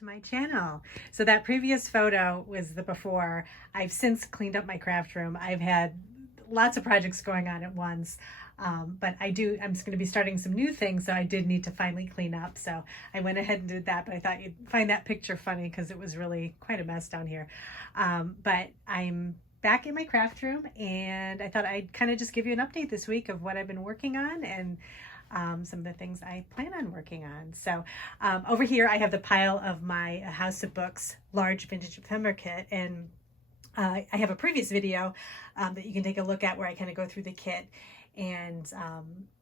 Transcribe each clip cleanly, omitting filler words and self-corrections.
to my channel. So that previous photo was the before. I've since cleaned up my craft room. I've had lots of projects going on at once. But I'm just going to be starting some new things, so I did need to finally clean up. So I went ahead and did that, but I thought you'd find that picture funny because it was really quite a mess down here. But I'm back in my craft room, and I thought I'd kind of just give you an update this week of what I've been working on and some of the things I plan on working on. So over here I have the pile of my House of Books large vintage ephemera kit, and I have a previous video that you can take a look at where I kind of go through the kit and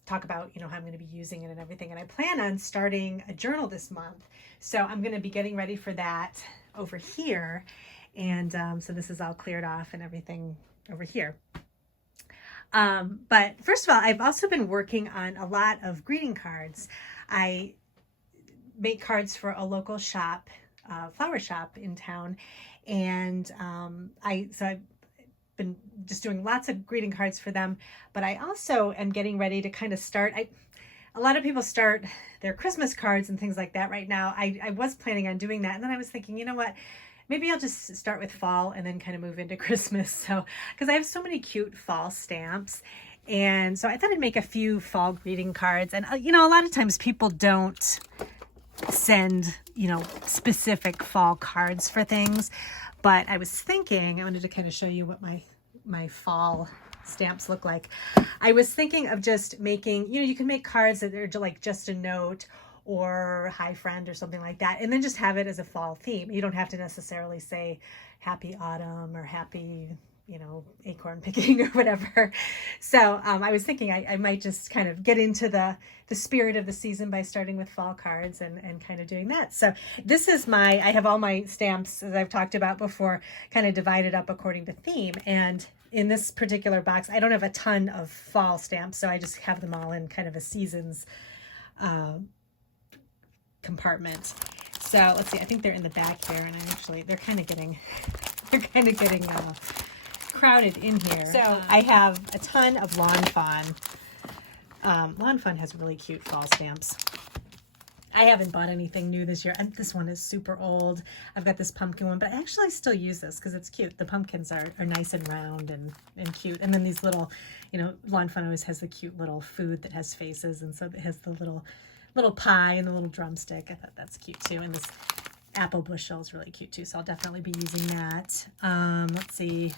talk about, how I'm going to be using it and everything. And I plan on starting a journal this month, so I'm going to be getting ready for that over here. And so this is all cleared off and everything over here. But first of all, I've also been working on a lot of greeting cards. I make cards for a local shop, flower shop in town, and I've been just doing lots of greeting cards for them. But I also am getting ready to kind of start. A lot of people start their Christmas cards and things like that right now. I was planning on doing that, and then I was thinking, you know what? Maybe I'll just start with fall and then kind of move into Christmas. So, because I have so many cute fall stamps. And so I thought I'd make a few fall greeting cards. And, a lot of times people don't send, specific fall cards for things. But I was thinking, I wanted to kind of show you what my fall stamps look like. I was thinking of just making, you can make cards that are like just a note or hi friend or something like that, and then just have it as a fall theme. You don't have to necessarily say happy autumn or happy, acorn picking or whatever. So I was thinking I might just kind of get into the spirit of the season by starting with fall cards and kind of doing that. So this is I have all my stamps, as I've talked about before, kind of divided up according to theme. And in this particular box, I don't have a ton of fall stamps, so I just have them all in kind of a seasons compartment. So let's see, I think they're in the back here, and they're kind of getting crowded in here. So I have a ton of Lawn Fawn. Lawn Fawn has really cute fall stamps. I haven't bought anything new this year. This one is super old. I've got this pumpkin one, but I actually still use this because it's cute. The pumpkins are nice and round and cute. And then these little, Lawn Fawn always has the cute little food that has faces, and so it has the little pie and the little drumstick. I thought that's cute too. And this apple bushel is really cute too, so I'll definitely be using that. Let's see,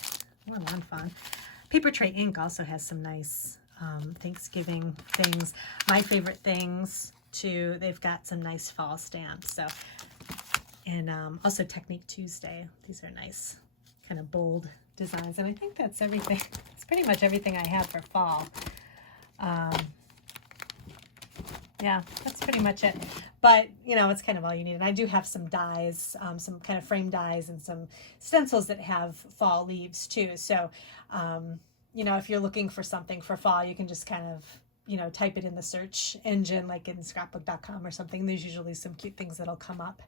more Lawn Fawn. Paper Tray Ink also has some nice Thanksgiving things. My favorite things too, they've got some nice fall stamps. So, and also Technique Tuesday. These are nice kind of bold designs, and I think that's everything. It's pretty much everything I have for fall. Yeah, that's pretty much it. But, it's kind of all you need. And I do have some dies, some kind of frame dies and some stencils that have fall leaves too. So, if you're looking for something for fall, you can just kind of, type it in the search engine, like in scrapbook.com or something. There's usually some cute things that'll come up.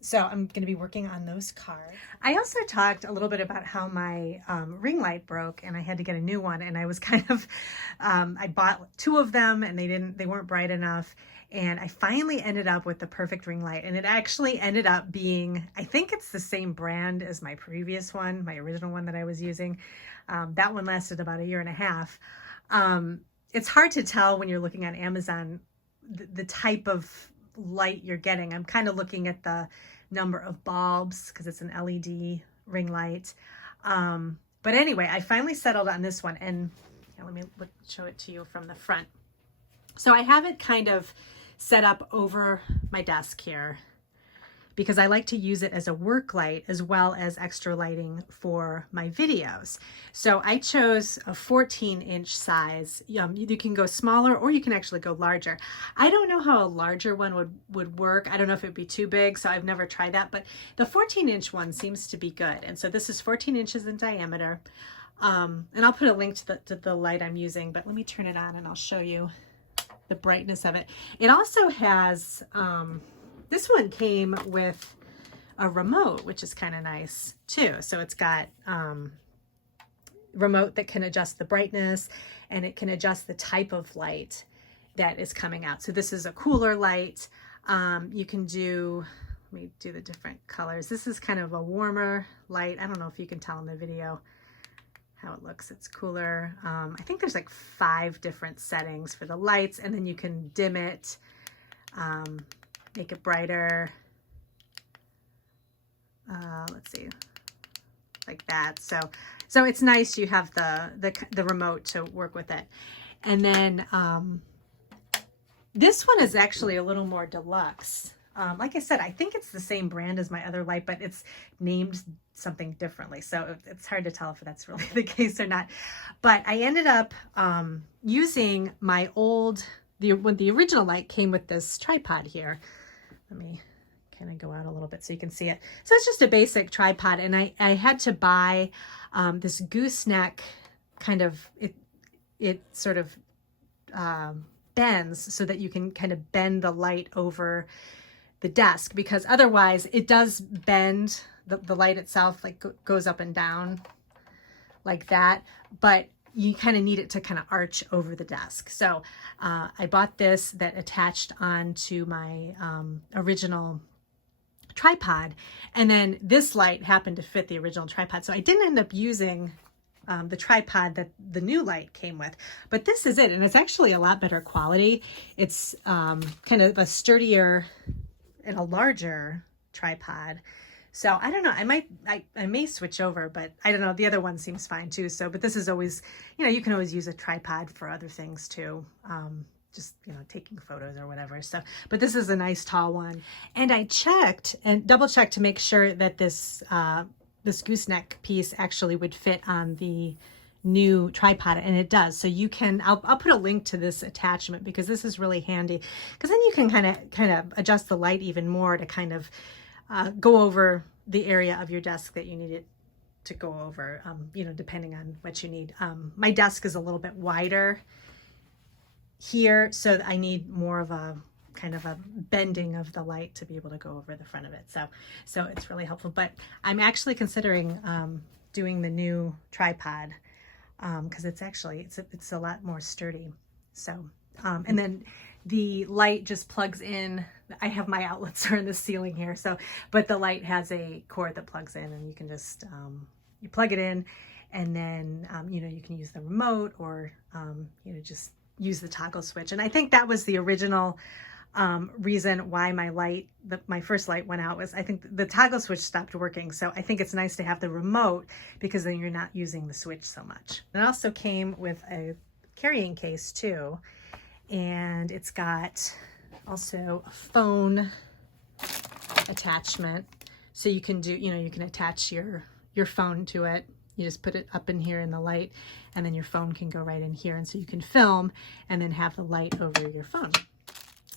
So I'm going to be working on those cards. I also talked a little bit about how my ring light broke and I had to get a new one. And I was kind of, I bought two of them and they weren't bright enough. And I finally ended up with the perfect ring light. And it actually ended up being, I think it's the same brand as my previous one, my original one that I was using. That one lasted about 1.5 years. It's hard to tell when you're looking on Amazon the type of light you're getting. I'm kind of looking at the number of bulbs because it's an LED ring light. But anyway, I finally settled on this one, and let me show it to you from the front. So I have it kind of set up over my desk here because I like to use it as a work light as well as extra lighting for my videos. So I chose a 14-inch size. You can go smaller or you can actually go larger. I don't know how a larger one would work. I don't know if it would be too big, so I've never tried that, but the 14-inch one seems to be good. And so this is 14 inches in diameter. And I'll put a link to the light I'm using, but let me turn it on and I'll show you the brightness of it. It also has, this one came with a remote, which is kind of nice too. So it's got remote that can adjust the brightness, and it can adjust the type of light that is coming out. So this is a cooler light. You can do, let me do the different colors. This is kind of a warmer light. I don't know if you can tell in the video how it looks. It's cooler. I think there's like 5 different settings for the lights, and then you can dim it, make it brighter. Let's see, like that. So it's nice you have the remote to work with it. And then this one is actually a little more deluxe. Like I said, I think it's the same brand as my other light, but it's named something differently. So it's hard to tell if that's really the case or not. But I ended up using my when the original light came with this tripod here. Let me kind of go out a little bit so you can see it. So it's just a basic tripod, and I had to buy this gooseneck kind of, it sort of bends so that you can kind of bend the light over the desk, because otherwise it does bend, the light itself like goes up and down like that, but you kind of need it to kind of arch over the desk. So I bought this that attached onto my original tripod, and then this light happened to fit the original tripod. So I didn't end up using the tripod that the new light came with, but this is it, and it's actually a lot better quality. It's kind of a sturdier and a larger tripod. So I don't know, I may switch over, but I don't know, the other one seems fine too. So, but this is always, you know, you can always use a tripod for other things too. Just, you know, taking photos or whatever. So, but this is a nice tall one. And I checked and double checked to make sure that this gooseneck piece actually would fit on the new tripod, and it does. So you can, I'll put a link to this attachment, because this is really handy, because then you can kind of adjust the light even more to kind of go over the area of your desk that you need it to go over, you know, depending on what you need. My desk is a little bit wider here, so I need more of a kind of a bending of the light to be able to go over the front of it. So it's really helpful. But I'm actually considering doing the new tripod, because it's actually, it's a lot more sturdy. So and then the light just plugs in. I have my outlets are in the ceiling here, so, but the light has a cord that plugs in, and you can just you plug it in, and then you know, you can use the remote, or you know, just use the toggle switch. And I think that was the original reason why my first light went out, was I think the toggle switch stopped working. So I think it's nice to have the remote, because then you're not using the switch so much. It also came with a carrying case too, and it's got also a phone attachment, so you can do, you know, you can attach your phone to it. You just put it up in here in the light, and then your phone can go right in here, and so you can film and then have the light over your phone.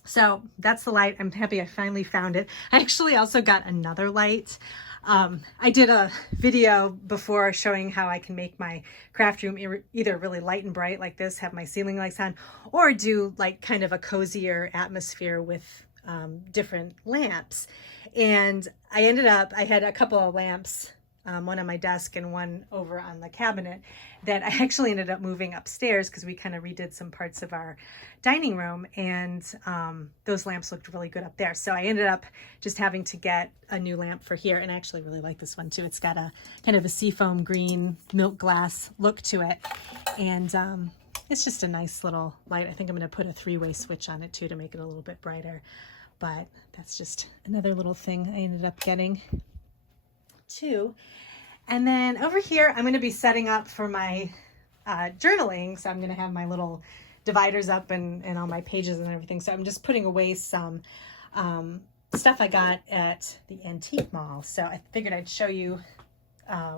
So that's the light. I'm happy I finally found it. I actually also got another light. I did a video before showing how I can make my craft room either really light and bright like this, have my ceiling lights on, or do like kind of a cozier atmosphere with different lamps. And I had a couple of lamps, one on my desk and one over on the cabinet, that I actually ended up moving upstairs, because we kind of redid some parts of our dining room, and those lamps looked really good up there. So I ended up just having to get a new lamp for here, and I actually really like this one too. It's got a kind of a seafoam green milk glass look to it, and it's just a nice little light. I think I'm going to put a 3-way switch on it too to make it a little bit brighter, but that's just another little thing I ended up getting too. And then over here, I'm going to be setting up for my journaling. So I'm going to have my little dividers up and all my pages and everything. So I'm just putting away some stuff I got at the antique mall. So I figured I'd show you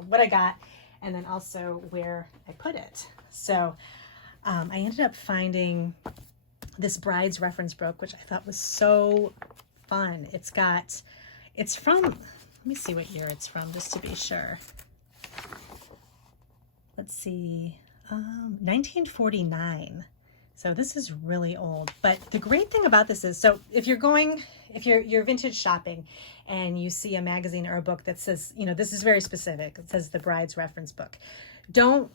what I got, and then also where I put it. So I ended up finding this bride's reference book, which I thought was so fun. It's from, let me see what year it's from, just to be sure. Let's see, 1949. So this is really old. But the great thing about this is, so if you're vintage shopping and you see a magazine or a book that says, you know, this is very specific. It says the bride's reference book. Don't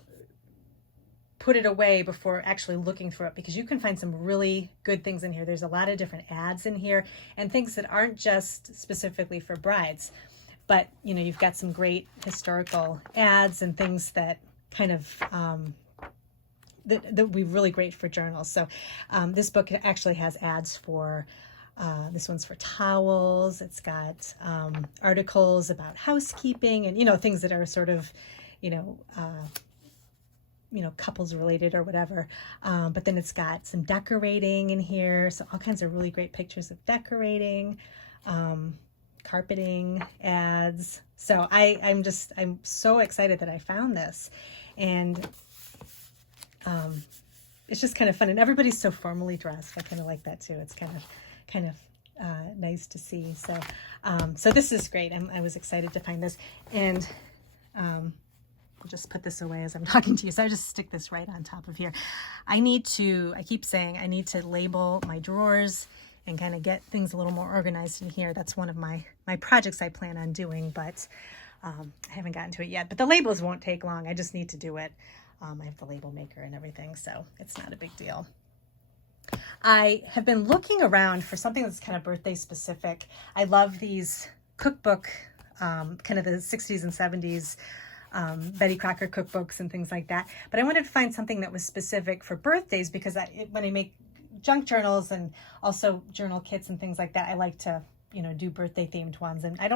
put it away before actually looking through it, because you can find some really good things in here. There's a lot of different ads in here and things that aren't just specifically for brides, but you know, you've got some great historical ads and things that kind of that would be really great for journals. So this book actually has ads for this one's for towels. It's got articles about housekeeping and, you know, things that are sort of, you know, couples related or whatever. But then it's got some decorating in here. So all kinds of really great pictures of decorating, carpeting ads. So I'm so excited that I found this, and it's just kind of fun, and everybody's so formally dressed. I kind of like that too. It's kind of nice to see. So, so this is great. I was excited to find this, and I'll just put this away as I'm talking to you. So I just stick this right on top of here. I keep saying I need to label my drawers and kind of get things a little more organized in here. That's one of my projects I plan on doing, but I haven't gotten to it yet. But the labels won't take long. I just need to do it. I have the label maker and everything, so it's not a big deal. I have been looking around for something that's kind of birthday specific. I love these cookbook, kind of the 60s and 70s Betty Crocker cookbooks and things like that. But I wanted to find something that was specific for birthdays, because when I make junk journals and also journal kits and things like that, I like to, you know, do birthday themed ones. And I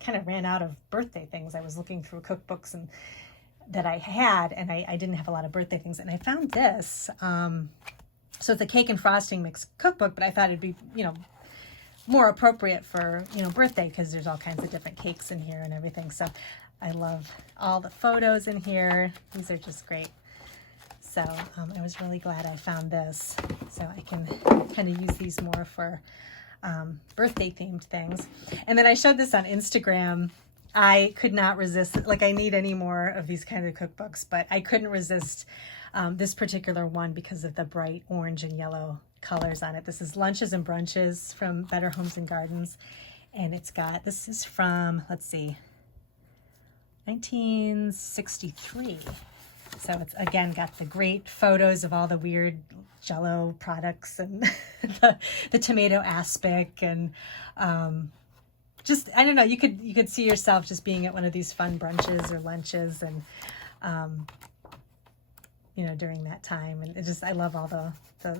kind of ran out of birthday things. I was looking through cookbooks and that I had, and I didn't have a lot of birthday things. And I found this. So it's a cake and frosting mix cookbook, but I thought it'd be, you know, more appropriate for, you know, birthday, because there's all kinds of different cakes in here and everything. So I love all the photos in here. These are just great. So I was really glad I found this, so I can kind of use these more for birthday themed things. And then I showed this on Instagram. I could not resist, like, I need any more of these kind of cookbooks, but I couldn't resist this particular one because of the bright orange and yellow colors on it. This is Lunches and Brunches from Better Homes and Gardens. And this is from, let's see, 1963. So it's, again, got the great photos of all the weird Jell-O products and the tomato aspic, and just, I don't know, you could see yourself just being at one of these fun brunches or lunches, and you know, during that time. And I love all the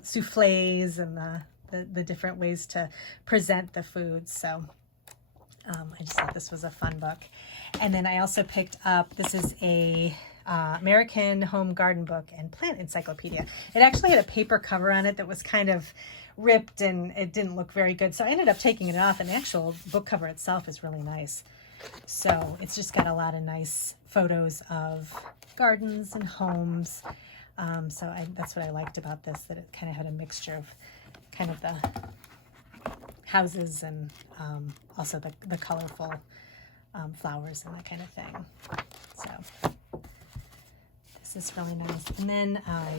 souffles and the different ways to present the food. So I just thought this was a fun book. And then I also picked up, this is a American Home Garden Book and Plant Encyclopedia. It actually had a paper cover on it that was kind of ripped and it didn't look very good. So I ended up taking it off, and the actual book cover itself is really nice. So it's just got a lot of nice photos of gardens and homes. So that's what I liked about this, that it kind of had a mixture of kind of the houses and also the colorful flowers and that kind of thing. So this is really nice. And then I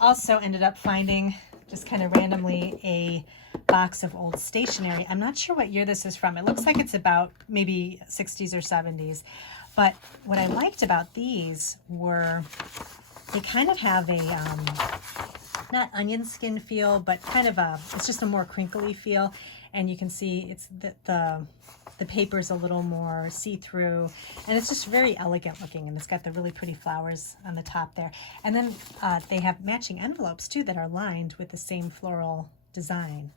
also ended up finding, just kind of randomly, a box of old stationery. I'm not sure what year this is from. It looks like it's about maybe 60s or 70s. But what I liked about these were, they kind of have a, not onion skin feel, but kind of it's just a more crinkly feel. And you can see it's the paper's a little more see-through, and it's just very elegant looking, and it's got the really pretty flowers on the top there. And then they have matching envelopes too that are lined with the same floral design.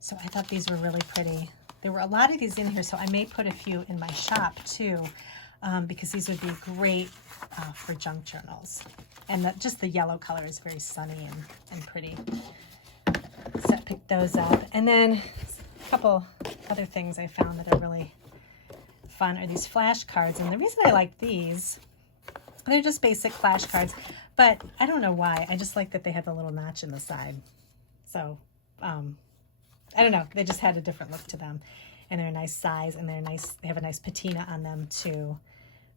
So I thought these were really pretty. There were a lot of these in here, so I may put a few in my shop too, because these would be great for junk journals. And just the yellow color is very sunny and pretty. So I picked those up. And then a couple other things I found that are really fun are these flashcards. And the reason I like these, they're just basic flashcards, but I don't know why. I just like that they have the little notch in the side. So I don't know, they just had a different look to them, and they're a nice size, and they're nice. They have a nice patina on them too.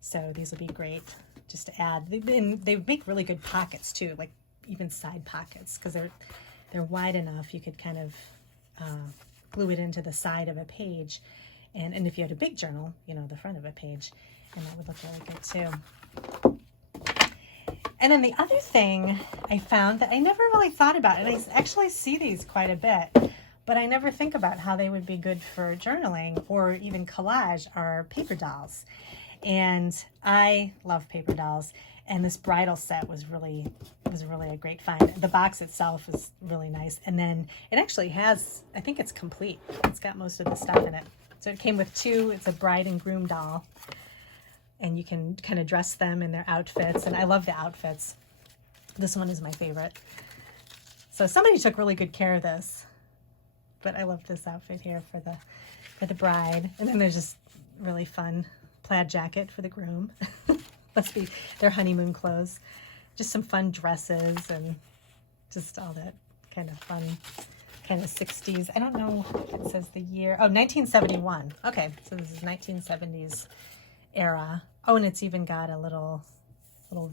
So these would be great just to add. They make really good pockets too, like even side pockets, because they're wide enough. You could kind of glue it into the side of a page, and if you had a big journal, you know, the front of a page, and that would look really good too. And then the other thing I found that I never really thought about, and I actually see these quite a bit, but I never think about how they would be good for journaling or even collage, are paper dolls. And I love paper dolls. And this bridal set was really a great find. The box itself is really nice. And then it actually has, I think it's complete. It's got most of the stuff in it. So it came with two. It's a bride and groom doll. And you can kind of dress them in their outfits. And I love the outfits. This one is my favorite. So somebody took really good care of this. But I love this outfit here for the bride. And then there's just really fun plaid jacket for the groom. Must be their honeymoon clothes. Just some fun dresses and just all that kind of fun, kind of 60s. I don't know if it says the year. Oh, 1971. Okay, so this is 1970s era. Oh, and it's even got a little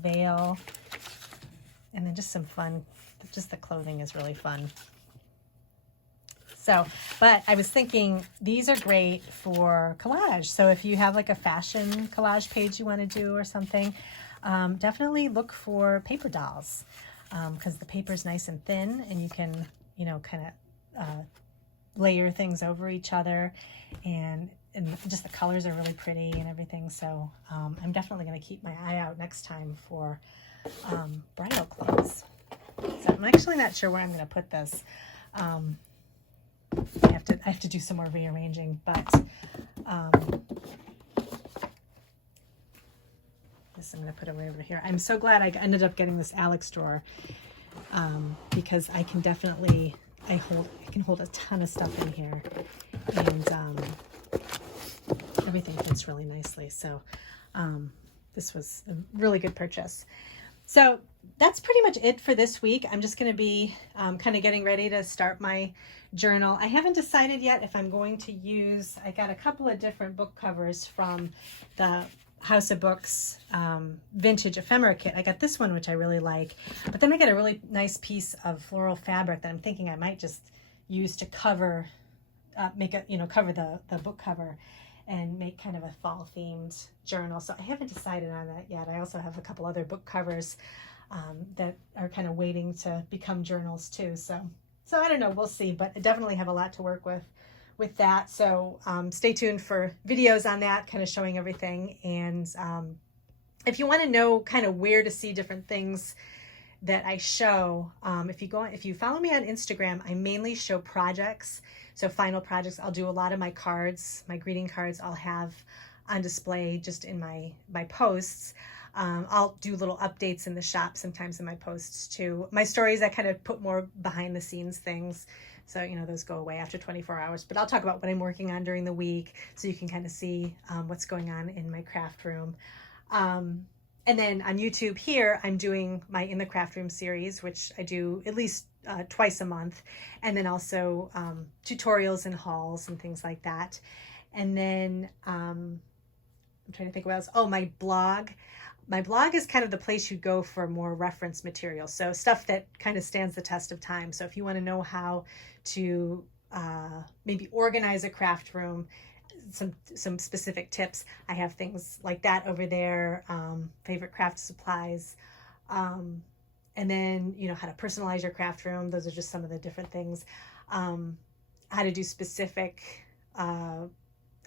veil. And then just some fun, just the clothing is really fun. So, but I was thinking these are great for collage. So if you have like a fashion collage page you want to do or something, definitely look for paper dolls, because the paper is nice and thin and you can, you know, kind of layer things over each other, and just the colors are really pretty and everything. So I'm definitely going to keep my eye out next time for bridal clothes. So I'm actually not sure where I'm going to put this. I have to do some more rearranging, but this I'm going to put away over here. I'm so glad I ended up getting this Alex drawer, because I can definitely, I can hold a ton of stuff in here, and everything fits really nicely. So this was a really good purchase. So that's pretty much it for this week. I'm just going to be kind of getting ready to start my journal. I haven't decided yet if I'm going to use, I got a couple of different book covers from the House of Books vintage ephemera kit. I got this one, which I really like, but then I got a really nice piece of floral fabric that I'm thinking I might just use to cover, cover the book cover and make kind of a fall themed journal. So I haven't decided on that yet. I also have a couple other book covers that are kind of waiting to become journals too. So I don't know, we'll see, but I definitely have a lot to work with that. So stay tuned for videos on that, kind of showing everything. And if you want to know kind of where to see different things that I show, if you follow me on Instagram, I mainly show projects. So final projects. I'll do a lot of my cards, my greeting cards I'll have on display just in my posts. I'll do little updates in the shop sometimes in my posts too. My stories, I kind of put more behind the scenes things. So, you know, those go away after 24 hours, but I'll talk about what I'm working on during the week so you can kind of see what's going on in my craft room. And then on YouTube here, I'm doing my In the Craft Room series, which I do at least twice a month. And then also tutorials and hauls and things like that. And then I'm trying to think what else. Oh, my blog. My blog is kind of the place you go for more reference material. So stuff that kind of stands the test of time. So if you want to know how to maybe organize a craft room, some specific tips, I have things like that over there. Favorite craft supplies. And then, you know, how to personalize your craft room. Those are just some of the different things. How to do specific, how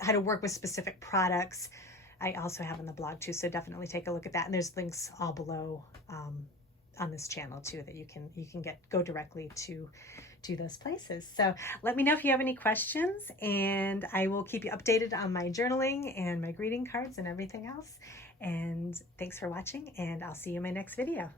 to work with specific products. I also have on the blog too, so definitely take a look at that. And there's links all below on this channel too that you can go directly to those places. So let me know if you have any questions, and I will keep you updated on my journaling and my greeting cards and everything else. And thanks for watching, and I'll see you in my next video.